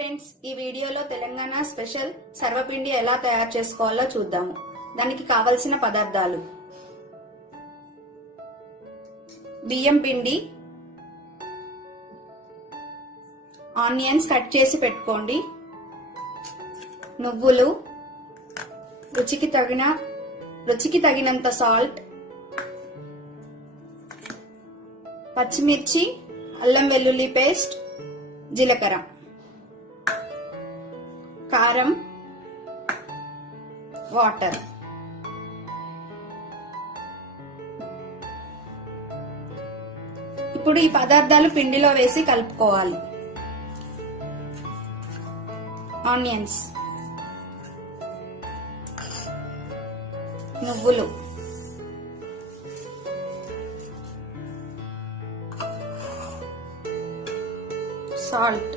Friends, ఈ వీడియోలో Telangana special సర్వపిండి ఎలా తయారు చేసుకోవాలో చూద్దాము. దానికి కావలసిన పదార్థాలు: బియ్యం పిండి, ఆనియన్స్ కట్ చేసి పెట్టుకోండి, నువ్వులు, రుచికి తగినంత సాల్ట్, పచ్చిమిర్చి, అల్లం వెల్లుల్లి పేస్ట్, జీలకర్ర, కారం, వాటర్. ఇప్పుడు ఈ పదార్థాలు పిండిలో వేసి కలుపుకోవాలి. ఆనియన్స్, నువ్వులు, సాల్ట్,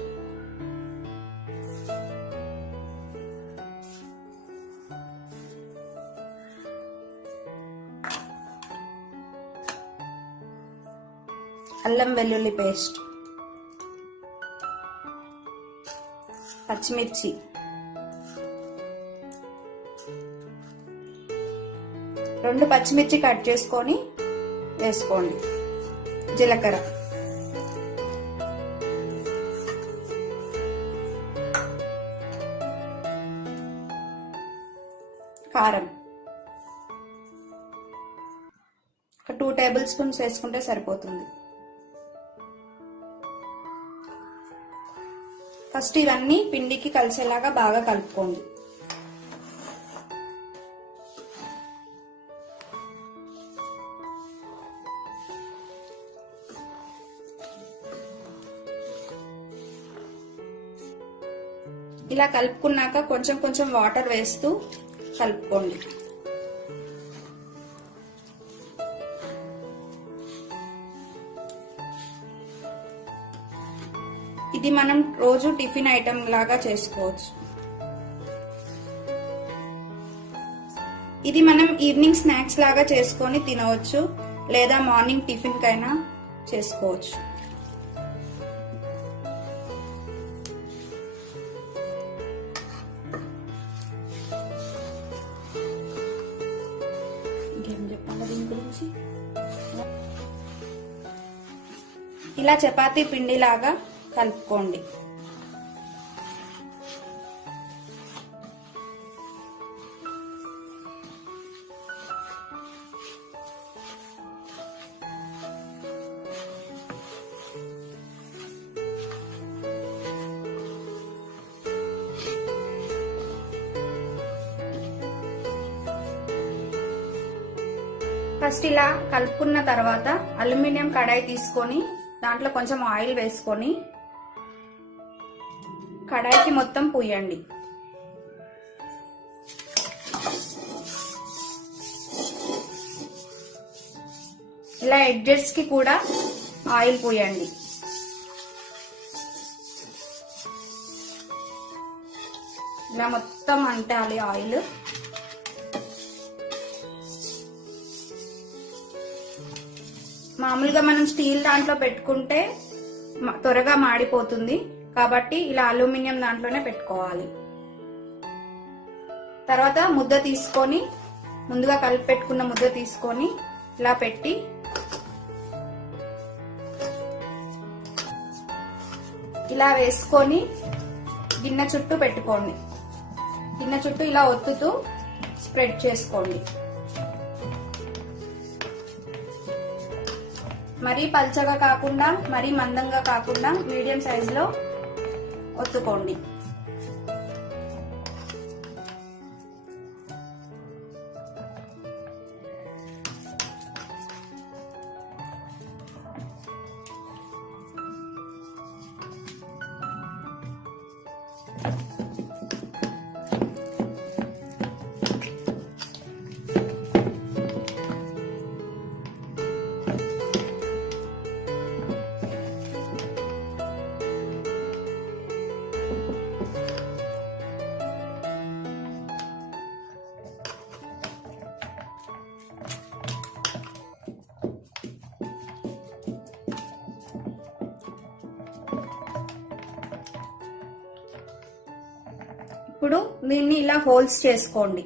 అల్లం వెల్లుల్లి పేస్ట్, పచ్చిమిర్చి, రెండు పచ్చిమిర్చి కట్ చేసుకొని వేసుకోండి, జీలకర్ర, కారం, ఒక 2 టేబుల్ స్పూన్స్ వేసుకుంటే సరిపోతుంది. ఫస్ట్ ఇవన్నీ పిండికి కలిసేలాగా బాగా కలుపుకోండి. ఇలా కలుపుకున్నాక కొంచెం కొంచెం వాటర్ వేస్తూ కలుపుకోండి. ఇది మనం రోజు టిఫిన్ ఐటమ్ లాగా చేసుకోవచ్చు. ఇది మనం ఈవినింగ్ స్నాక్స్ లాగా చేసుకొని తినవచ్చు, లేదా మార్నింగ్ టిఫిన్ కైనా చేసుకోవచ్చు. ఇంకేం చెప్పాలి దీని గురించి? ఇలా చపాతీ పిండి లాగా కలుపుకోండి. ఫస్ట్ ఇలా కలుపుకున్న తర్వాత అల్యూమినియం కడాయి తీసుకొని దాంట్లో కొంచెం ఆయిల్ వేసుకొని కడాయికి మొత్తం పూయండి. ఇలా ఎడ్జెస్ కి కూడా ఆయిల్ పూయండి. ఇలా మొత్తం అంటాలి ఆయిల్. మామూలుగా మనం స్టీల్ దాంట్లో పెట్టుకుంటే త్వరగా మాడిపోతుంది, కాబట్టి ఇలా అల్యూమినియం దాంట్లోనే పెట్టుకోవాలి. తర్వాత ముద్ద తీసుకొని, ముందుగా కలిపి పెట్టుకున్న ముద్ద తీసుకొని ఇలా పెట్టి ఇలా వేసుకొని గిన్నె చుట్టూ పెట్టుకోండి. గిన్నె చుట్టూ ఇలా ఒత్తుతూ స్ప్రెడ్ చేసుకోండి. మరీ పల్చగా కాకుండా మరీ మందంగా కాకుండా మీడియం సైజులో ఒత్తుకోండి. ఇప్పుడు దీన్ని ఇలా హోల్స్ చేసుకోండి.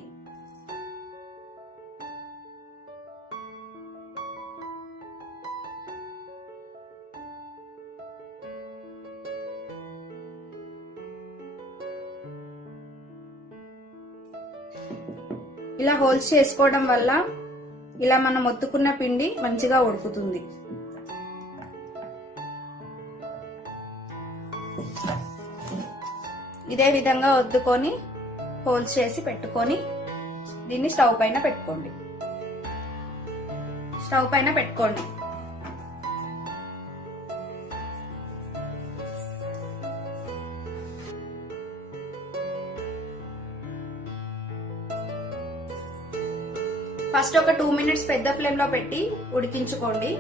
ఇలా హోల్స్ చేసుకోవడం వల్ల ఇలా మనం ఒత్తుకున్న పిండి మంచిగా ఉడుకుతుంది. ఇదే విధంగా ఒత్తుకొని హోల్స్ చేసి పెట్టుకొని దీన్ని స్టవ్ పైన పెట్టుకోండి. ఫస్ట్ ఒక 2 మినిట్స్ పెద్ద ఫ్లేమ్ లో పెట్టి ఉడికించుకోండి.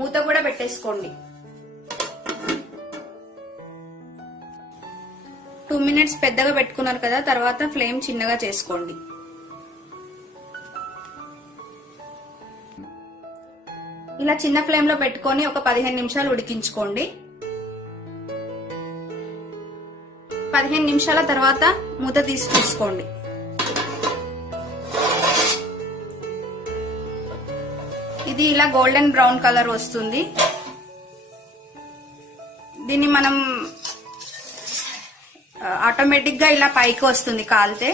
మూత కూడా పెట్టేసుకోండి. 2 మినిట్స్ పెద్దగా పెట్టుకున్నారు కదా, తర్వాత ఫ్లేమ్ చిన్నగా చేసుకోండి. ఇలా చిన్న ఫ్లేమ్ లో పెట్టుకొని ఒక 15 నిమిషాలు ఉడికించుకోండి. 15 నిమిషాల తర్వాత మూత తీసి చూసుకోండి. ఇది ఇలా గోల్డెన్ బ్రౌన్ కలర్ వస్తుంది. దీన్ని మనం ఆటోమేటిక్ గా ఇలా పైకి వస్తుంది కాలితే.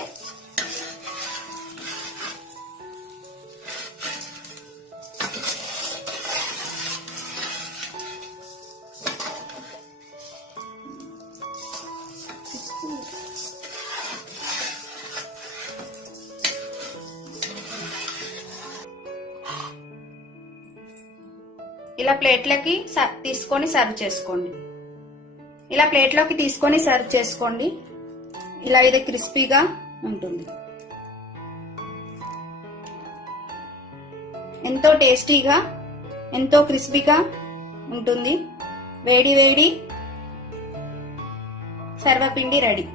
ఇలా ప్లేట్లకి తీసుకొని సర్వ్ చేసుకోండి. ఇలా ఇది క్రిస్పీగా ఉంటుంది. ఎంతో టేస్టీగా, ఎంతో క్రిస్పీగా ఉంటుంది. వేడి వేడి సర్వపిండి రెడీ.